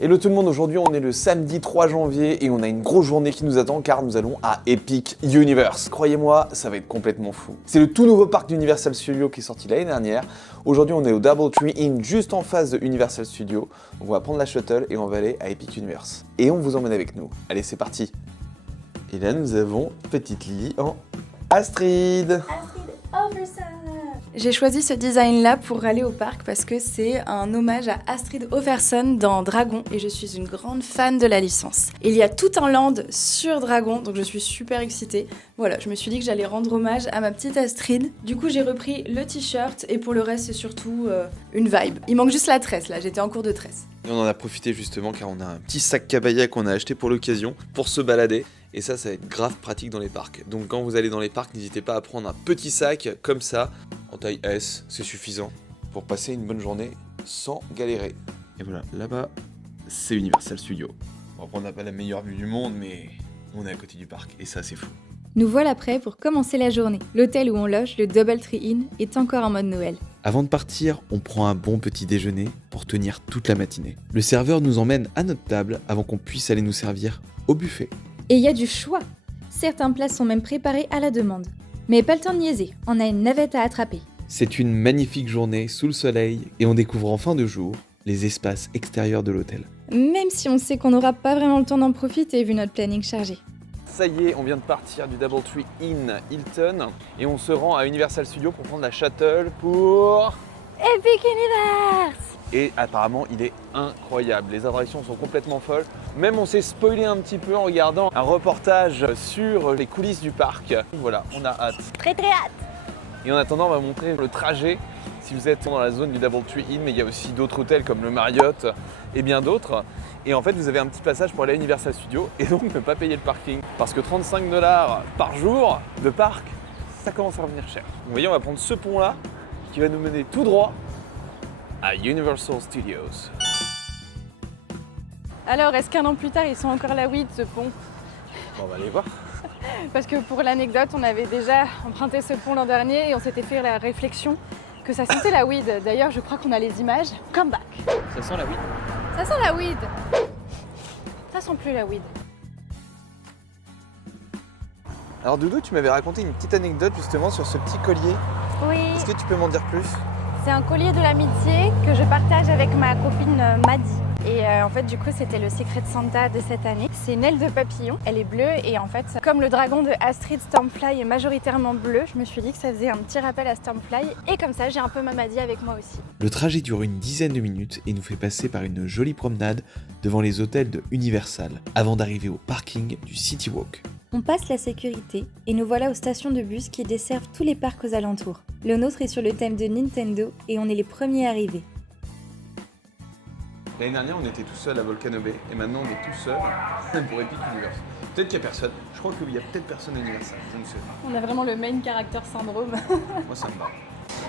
Hello tout le monde, aujourd'hui on est le samedi 3 janvier et on a une grosse journée qui nous attend car nous allons à Epic Universe. Croyez-moi, ça va être complètement fou. C'est le tout nouveau parc d'Universal Studios qui est sorti l'année dernière. Aujourd'hui on est au Doubletree Inn, juste en face de Universal Studios. On va prendre la shuttle et on va aller à Epic Universe. Et on vous emmène avec nous. Allez, c'est parti. Et là nous avons petite Lily en Astrid. J'ai choisi ce design-là pour aller au parc parce que c'est un hommage à Astrid Overson dans Dragon et je suis une grande fan de la licence. Il y a tout un land sur Dragon, donc je suis super excitée. Voilà, je me suis dit que j'allais rendre hommage à ma petite Astrid. Du coup, j'ai repris le t-shirt et pour le reste, c'est surtout une vibe. Il manque juste la tresse, là, j'étais en cours de tresse. Et on en a profité justement car on a un petit sac cabaya qu'on a acheté pour l'occasion pour se balader. Et ça va être grave pratique dans les parcs. Donc quand vous allez dans les parcs, n'hésitez pas à prendre un petit sac comme ça, en taille S, c'est suffisant pour passer une bonne journée sans galérer. Et voilà, là-bas, c'est Universal Studios. Bon, après, on n'a pas la meilleure vue du monde, mais on est à côté du parc et ça, c'est fou. Nous voilà prêts pour commencer la journée. L'hôtel où on loge, le Doubletree Inn, est encore en mode Noël. Avant de partir, on prend un bon petit déjeuner pour tenir toute la matinée. Le serveur nous emmène à notre table avant qu'on puisse aller nous servir au buffet. Et il y a du choix. Certains plats sont même préparés à la demande. Mais pas le temps de niaiser, on a une navette à attraper. C'est une magnifique journée sous le soleil et on découvre en fin de jour les espaces extérieurs de l'hôtel. Même si on sait qu'on n'aura pas vraiment le temps d'en profiter vu notre planning chargé. Ça y est, on vient de partir du Doubletree Inn Hilton et on se rend à Universal Studios pour prendre la shuttle pour... Epic Universe! Et apparemment, il est incroyable. Les attractions sont complètement folles. Même on s'est spoilé un petit peu en regardant un reportage sur les coulisses du parc. Voilà, on a hâte. Très hâte! Et en attendant, on va montrer le trajet si vous êtes dans la zone du Doubletree Inn, mais il y a aussi d'autres hôtels comme le Marriott et bien d'autres. Et en fait, vous avez un petit passage pour aller à Universal Studios et donc ne pas payer le parking. Parce que 35 $ par jour de parc, ça commence à revenir cher. Vous voyez, on va prendre ce pont-là qui va nous mener tout droit à Universal Studios. Alors, est-ce qu'un an plus tard, ils sont encore la weed, ce pont? Bon, on va aller voir. Parce que pour l'anecdote, on avait déjà emprunté ce pont l'an dernier et on s'était fait la réflexion que ça sentait la weed. D'ailleurs, je crois qu'on a les images. Come back. Ça sent la weed. Ça sent la weed. Ça sent plus la weed. Alors Doudou, tu m'avais raconté une petite anecdote justement sur ce petit collier. Oui, Est-ce que tu peux m'en dire plus? c'est un collier de l'amitié que je partage avec ma copine Maddy. Et en fait, du coup, c'était le Secret Santa de cette année. C'est une aile de papillon, elle est bleue et en fait, comme le dragon de Astrid Stormfly est majoritairement bleu, je me suis dit que ça faisait un petit rappel à Stormfly et comme ça, j'ai un peu ma Maddy avec moi aussi. Le trajet dure une dizaine de minutes et nous fait passer par une jolie promenade devant les hôtels de Universal avant d'arriver au parking du City Walk. On passe la sécurité et nous voilà aux stations de bus qui desservent tous les parcs aux alentours. Le nôtre est sur le thème de Nintendo et on est les premiers arrivés. L'année dernière, on était tout seul à Volcano Bay et maintenant on est tout seul pour Epic Universe. Peut-être qu'il n'y a personne. Je crois qu'il y a peut-être personne à Universal. Je ne sais pas. On a vraiment le main character syndrome. Moi, ça me va.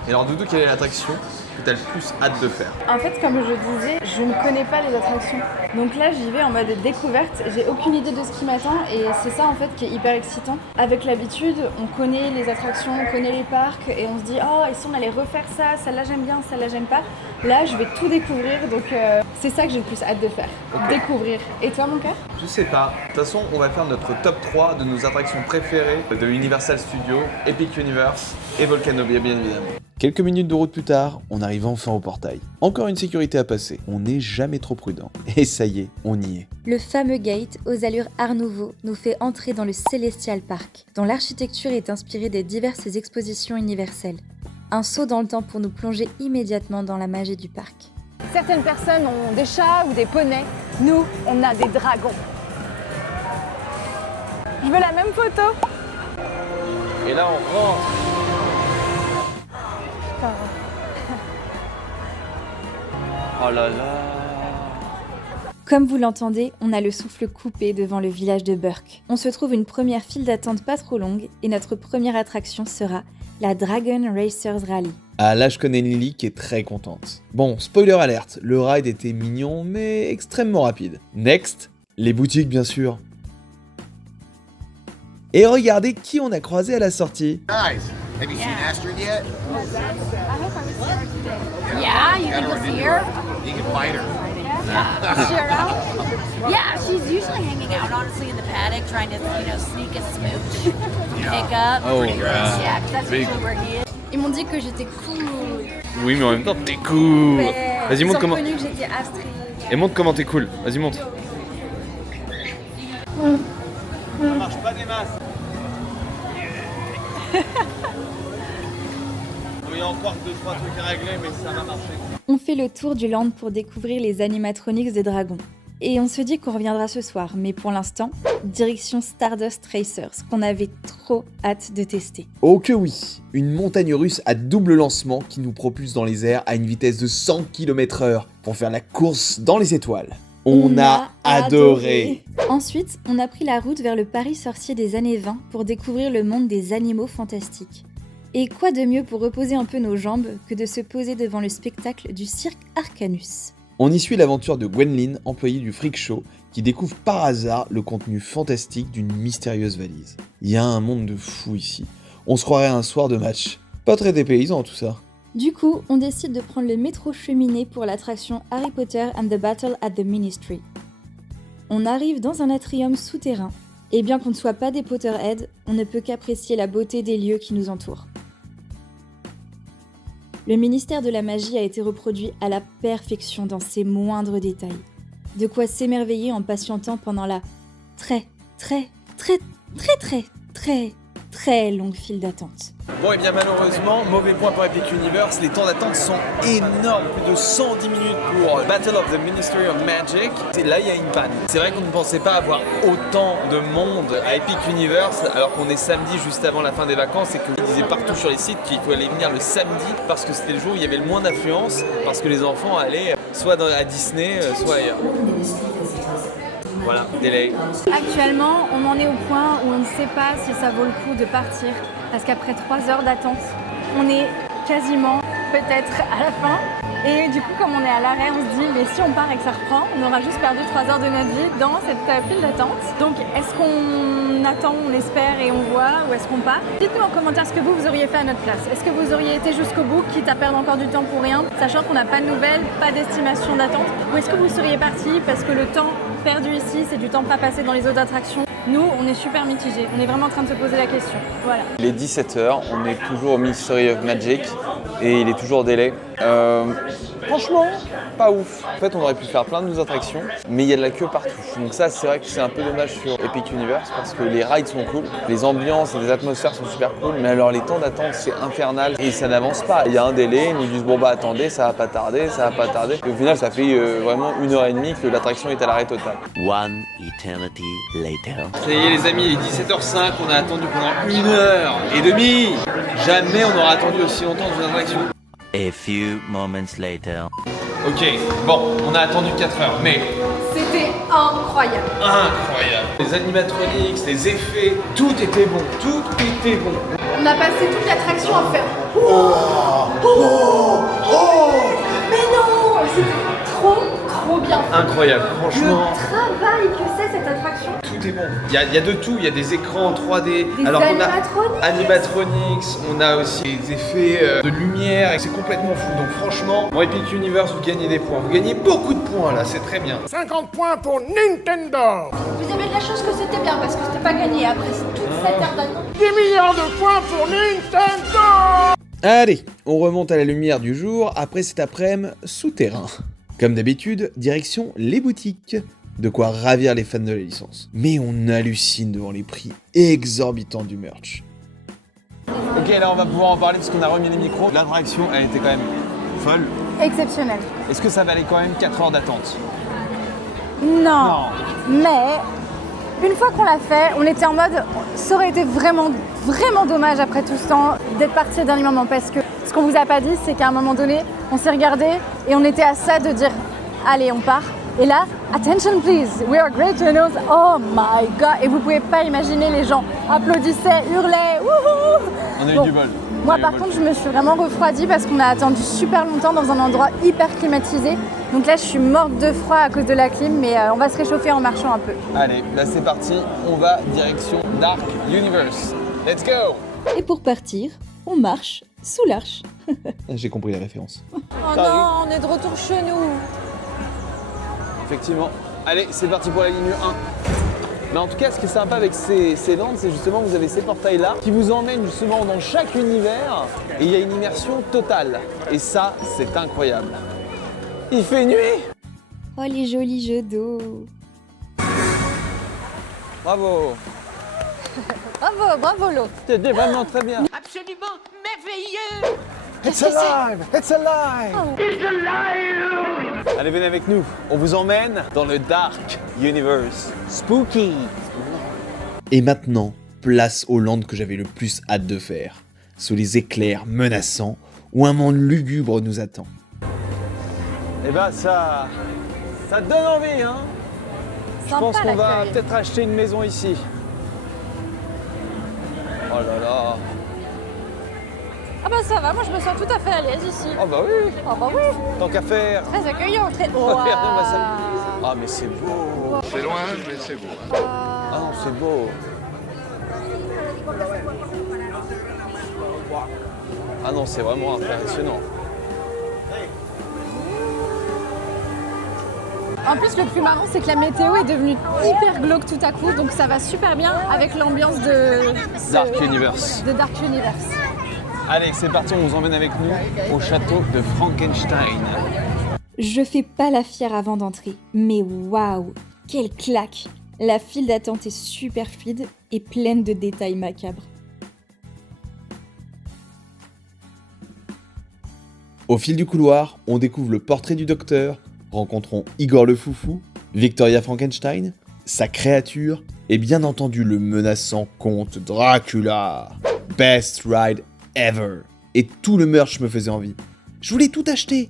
Et alors, Doudou, quelle est l'attraction que tu as le plus hâte de faire? En fait, comme je disais, je ne connais pas les attractions. Donc là, j'y vais en mode découverte. J'ai aucune idée de ce qui m'attend et c'est ça en fait qui est hyper excitant. Avec l'habitude, on connaît les attractions, on connaît les parcs et on se dit oh, et si on allait refaire ça, celle-là j'aime bien, celle-là j'aime pas. Là, je vais tout découvrir donc c'est ça que j'ai le plus hâte de faire. Ok. Découvrir. Et toi, mon cœur? Je sais pas. De toute façon, on va faire notre top 3 de nos attractions préférées de Universal Studios, Epic Universe et Volcano Bay, bien évidemment. Quelques minutes de route plus tard, on arrive enfin au portail. Encore une sécurité à passer. On n'est jamais trop prudent. Et ça y est, on y est. Le fameux gate aux allures Art Nouveau nous fait entrer dans le Celestial Park, dont l'architecture est inspirée des diverses expositions universelles. Un saut dans le temps pour nous plonger immédiatement dans la magie du parc. Certaines personnes ont des chats ou des poneys. Nous, on a des dragons. Je veux la même photo. Et là, on rentre. Oh là là. Comme vous l'entendez, on a le souffle coupé devant le village de Burke. On se trouve une première file d'attente pas trop longue et notre première attraction sera la Dragon Racers Rally. Ah là, je connais Lily qui est très contente. Bon, spoiler alerte, le ride était mignon mais extrêmement rapide. Next, les boutiques bien sûr. Et regardez qui on a croisé à la sortie. Guys, have you seen Astrid yet? Yeah, you can go see her. You can fight her. Is she around? Yeah, she's usually hanging out, honestly, in the paddock, trying to, sneak a smooch, pick up. Oh, Yeah, 'cause that's usually where he is. Ils m'ont dit que j'étais cool. Oui, mais en même temps, t'es cool. Ouais. Vas-y, Ils montre ont comment. reconnu que j'étais Astrid. Et montre comment t'es cool. Vas-y, montre. Ça marche pas des masses. Il y a encore 2-3 trucs à régler, mais ça va marcher. On fait le tour du land pour découvrir les animatronics des dragons. Et on se dit qu'on reviendra ce soir, mais pour l'instant, direction Stardust Racers, qu'on avait trop hâte de tester. Oh que oui. Une montagne russe à double lancement qui nous propulse dans les airs à une vitesse de 100 km/h pour faire la course dans les étoiles. On a adoré. Ensuite, on a pris la route vers le Paris sorcier des années 20 pour découvrir le monde des animaux fantastiques. Et quoi de mieux pour reposer un peu nos jambes que de se poser devant le spectacle du cirque Arcanus. On y suit l'aventure de Gwenlyn, employée du Freak Show, qui découvre par hasard le contenu fantastique d'une mystérieuse valise. Il y a un monde de fous ici. On se croirait un soir de match. Pas très dépaysant tout ça. Du coup, on décide de prendre le métro cheminée pour l'attraction Harry Potter and the Battle at the Ministry. On arrive dans un atrium souterrain, et bien qu'on ne soit pas des Potterheads, on ne peut qu'apprécier la beauté des lieux qui nous entourent. Le ministère de la magie a été reproduit à la perfection dans ses moindres détails. De quoi s'émerveiller en patientant pendant la très longue file d'attente. Bon, et bien malheureusement, mauvais point pour Epic Universe, les temps d'attente sont énormes, plus de 110 minutes pour Battle of the Ministry of Magic. Et là, il y a une panne. C'est vrai qu'on ne pensait pas avoir autant de monde à Epic Universe, alors qu'on est samedi juste avant la fin des vacances et qu'ils disaient partout sur les sites qu'il fallait venir le samedi parce que c'était le jour où il y avait le moins d'affluence, parce que les enfants allaient soit à Disney, soit ailleurs. Voilà, délai. Actuellement, on en est au point où on ne sait pas si ça vaut le coup de partir. Parce qu'après 3 heures d'attente, on est quasiment peut-être à la fin. Et du coup, comme on est à l'arrêt, on se dit, mais si on part et que ça reprend, on aura juste perdu 3 heures de notre vie dans cette file d'attente. Donc, est-ce qu'on attend, on espère et on voit, ou est-ce qu'on part? Dites-nous en commentaire ce que vous auriez fait à notre place. Est-ce que vous auriez été jusqu'au bout, quitte à perdre encore du temps pour rien, sachant qu'on n'a pas de nouvelles, pas d'estimation d'attente? Ou est-ce que vous seriez parti parce que le temps perdu ici, c'est du temps pas passé dans les autres attractions? Nous, on est super mitigés. On est vraiment en train de se poser la question. Voilà. Il est 17h, on est toujours au Mystery of Magic et il est toujours délai. Franchement, pas ouf. En fait, on aurait pu faire plein de nos attractions, mais il y a de la queue partout. Donc ça, c'est vrai que c'est un peu dommage sur Epic Universe parce que les rides sont cool, les ambiances et les atmosphères sont super cool, mais alors les temps d'attente, c'est infernal et ça n'avance pas. Il y a un délai, ils nous disent bon bah attendez, ça va pas tarder, ça va pas tarder. Et au final, ça fait vraiment 1h30 que l'attraction est à l'arrêt total. One eternity later. Ça y est les amis, il est 17h05, on a attendu pendant 1h30. Jamais on aura attendu aussi longtemps dans une attraction. A few moments later. Ok, bon, on a attendu 4 heures, mais C'était incroyable. incroyable. Les animatronics, les effets, tout était bon, tout était bon. On a passé toute l'attraction à faire. Mais non, c'était trop bien. Incroyable, franchement, Le travail que c'est cette attraction. tout est bon. Il y a de tout, il y a des écrans en 3D. Des Alors on a animatronics. animatronics, on a aussi des effets de lumière, et c'est complètement fou. Donc franchement, en Epic Universe, vous gagnez des points. Vous gagnez beaucoup de points là, c'est très bien. 50 points pour Nintendo. Vous avez de la chance que c'était bien parce que c'était pas gagné après toute cette heure d'attente. 10 millions de points pour Nintendo. Allez, on remonte à la lumière du jour après cet après-midi souterrain. Comme d'habitude, direction les boutiques. De quoi ravir les fans de la licence. Mais on hallucine devant les prix exorbitants du merch. Ok, là on va pouvoir en parler parce qu'on a remis les micros. L'attraction, elle était quand même folle. Exceptionnel. Est-ce que ça valait quand même 4 heures d'attente? Non. Mais une fois qu'on l'a fait, on était en mode, ça aurait été vraiment dommage après tout ce temps d'être parti au dernier moment parce que ce qu'on vous a pas dit, c'est qu'à un moment donné, on s'est regardé et on était à ça de dire, allez, on part. Et là, attention please, we are great winners, oh my god. Et vous pouvez pas imaginer, les gens applaudissaient, hurlaient, wouhou. On a eu Bon, du bol. Moi par contre, je me suis vraiment refroidie parce qu'on a attendu super longtemps dans un endroit hyper climatisé. Donc là, je suis morte de froid à cause de la clim, mais on va se réchauffer en marchant un peu. Allez, là c'est parti, on va direction Dark Universe. Let's go! Et pour partir, on marche sous l'arche. J'ai compris la référence. Oh non, on est de retour chez nous. effectivement. Allez, c'est parti pour la ligne 1. Mais en tout cas, ce qui est sympa avec ces landes, c'est justement que vous avez ces portails-là qui vous emmènent justement dans chaque univers et il y a une immersion totale. Et ça, c'est incroyable. Il fait nuit! Oh les jolis jeux d'eau. Bravo! Bravo Lo. C'était vraiment très bien. Absolument merveilleux. It's alive! It's alive! It's alive! Allez, venez avec nous. On vous emmène dans le Dark Universe. Spooky! Et maintenant, place aux landes que j'avais le plus hâte de faire, sous les éclairs menaçants où un monde lugubre nous attend. Eh ben ça te donne envie, hein? Je pense qu'on va peut-être acheter une maison ici. Oh là là! Ah bah ça va, moi je me sens tout à fait à l'aise ici. Oh bah oui! Ah bah oui. Tant qu'à faire! Très accueillant, très... Regardez-moi ça! Ah mais c'est beau! C'est loin, mais c'est beau. Ah non, c'est beau! Ah non, c'est vraiment impressionnant. En plus, le plus marrant, c'est que la météo est devenue hyper glauque tout à coup, donc ça va super bien avec l'ambiance de Dark Universe. De Dark Universe. Allez, c'est parti, on vous emmène avec nous au château de Frankenstein. Je fais pas la fière avant d'entrer, mais waouh, quelle claque! La file d'attente est super fluide et pleine de détails macabres. Au fil du couloir, on découvre le portrait du docteur, rencontrons Igor le Foufou, Victoria Frankenstein, sa créature, et bien entendu le menaçant comte Dracula. Best ride ever. Et tout le merch me faisait envie. Je voulais tout acheter.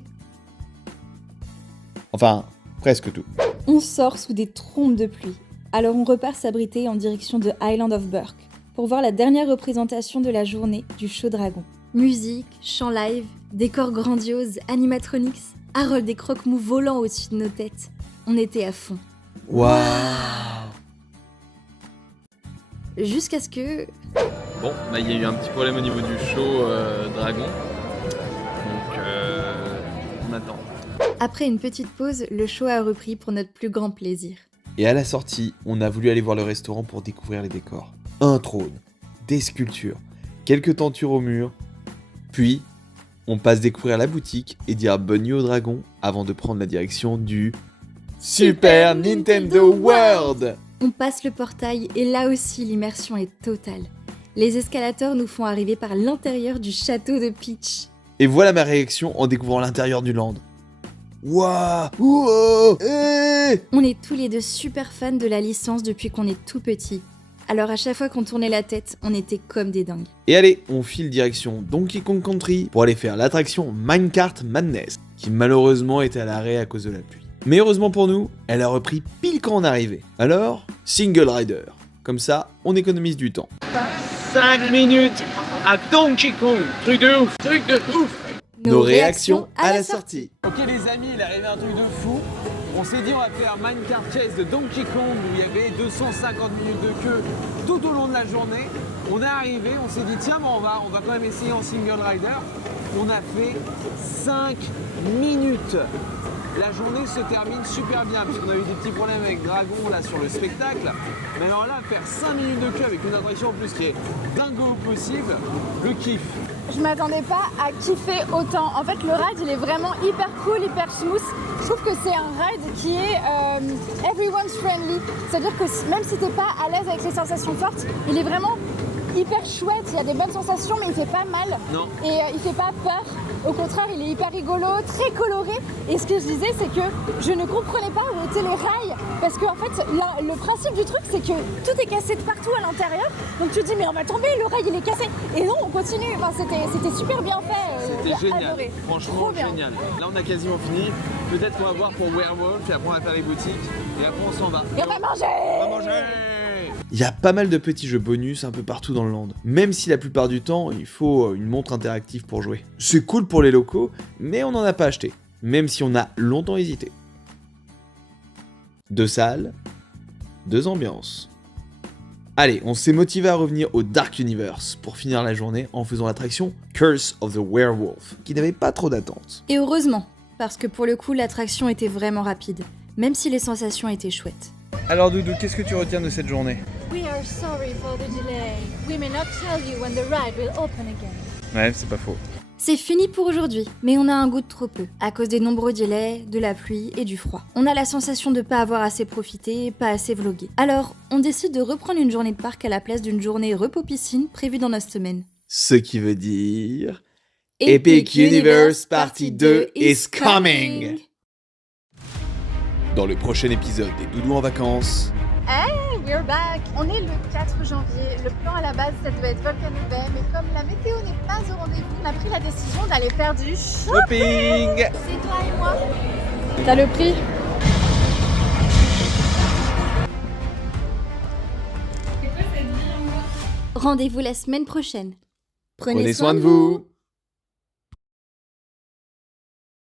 Enfin, presque tout. On sort sous des trompes de pluie, alors on repart s'abriter en direction de Island of Burke pour voir la dernière représentation de la journée du show Dragon. Musique, chant live, décors grandioses, animatronics, Harold et croque-mou volant au-dessus de nos têtes. On était à fond. Waouh. Jusqu'à ce que... Bon, bah il y a eu un petit problème au niveau du show Dragon. Donc on attend. Après une petite pause, le show a repris pour notre plus grand plaisir. Et à la sortie, on a voulu aller voir le restaurant pour découvrir les décors. Un trône, des sculptures, quelques tentures au mur. Puis, on passe découvrir la boutique et dire bonne nuit au dragon avant de prendre la direction du Super Nintendo World. On passe le portail et là aussi l'immersion est totale. Les escalators nous font arriver par l'intérieur du château de Peach. Et voilà ma réaction en découvrant l'intérieur du land. Waouh! Wow, hey. On est tous les deux super fans de la licence depuis qu'on est tout petit. Alors à chaque fois qu'on tournait la tête, on était comme des dingues. Et allez, on file direction Donkey Kong Country pour aller faire l'attraction Minecart Madness, qui malheureusement était à l'arrêt à cause de la pluie. Mais heureusement pour nous, elle a repris pile quand on arrivait. Alors, single rider. Comme ça, on économise du temps. 5 minutes à Donkey Kong. Truc de ouf, truc de ouf. Nos réactions à la sortie. Ok les amis, il est arrivé un truc de fou. On s'est dit on va faire Minecart Chase de Donkey Kong où il y avait 250 minutes de queue tout au long de la journée. On est arrivé, on s'est dit tiens bon, on va quand même essayer en single rider. On a fait 5 minutes. La journée se termine super bien puisqu'on a eu des petits problèmes avec Dragon là sur le spectacle. Mais alors là, faire 5 minutes de queue avec une attraction en plus qui est dingo au possible, le kiff. Je m'attendais pas à kiffer autant. En fait, le ride, il est vraiment hyper cool, hyper smooth. Je trouve que c'est un ride qui est everyone's friendly. C'est-à-dire que même si t'es pas à l'aise avec les sensations fortes, il est vraiment hyper chouette. Il y a des bonnes sensations, mais il fait pas mal. Non. Et il fait pas peur. Au contraire, il est hyper rigolo, très coloré. Et ce que je disais, c'est que je ne comprenais pas où étaient les rails. Parce qu'en fait, le principe du truc, c'est que tout est cassé de partout à l'intérieur. Donc tu te dis, mais on va tomber, le rail il est cassé. Et non, on continue. Enfin, c'était super bien fait. C'était J'ai génial. adoré. Franchement, Trop bien. génial. Là, on a quasiment fini. Peut-être qu'on va voir pour Werewolf et après on va faire les boutiques. Et après on s'en va. Et on va manger. On va manger. Il y a pas mal de petits jeux bonus un peu partout dans le land, même si la plupart du temps, il faut une montre interactive pour jouer. C'est cool pour les locaux, mais on n'en a pas acheté, même si on a longtemps hésité. 2 salles, 2 ambiances. Allez, on s'est motivé à revenir au Dark Universe pour finir la journée en faisant l'attraction Curse of the Werewolf, qui n'avait pas trop d'attente. Et heureusement, parce que pour le coup l'attraction était vraiment rapide. même si les sensations étaient chouettes. Alors Doudou, qu'est-ce que tu retiens de cette journée? We are sorry for the delay. We may not tell you when the ride will open again. Ouais, c'est pas faux. C'est fini pour aujourd'hui, mais on a un goût de trop peu, à cause des nombreux délais, de la pluie et du froid. On a la sensation de pas avoir assez profité, pas assez vlogué. Alors, on décide de reprendre une journée de parc à la place d'une journée repos-piscine prévue dans notre semaine. Ce qui veut dire... Epic Universe Partie 2 is coming! Dans le prochain épisode des Doudous en vacances... Hey, we're back! On est le 4 janvier. Le plan à la base, ça devait être Volcano Bay, mais comme la météo n'est pas au rendez-vous, on a pris la décision d'aller faire du shopping! C'est toi et moi. T'as le prix? Rendez-vous la semaine prochaine. Prenez soin de vous!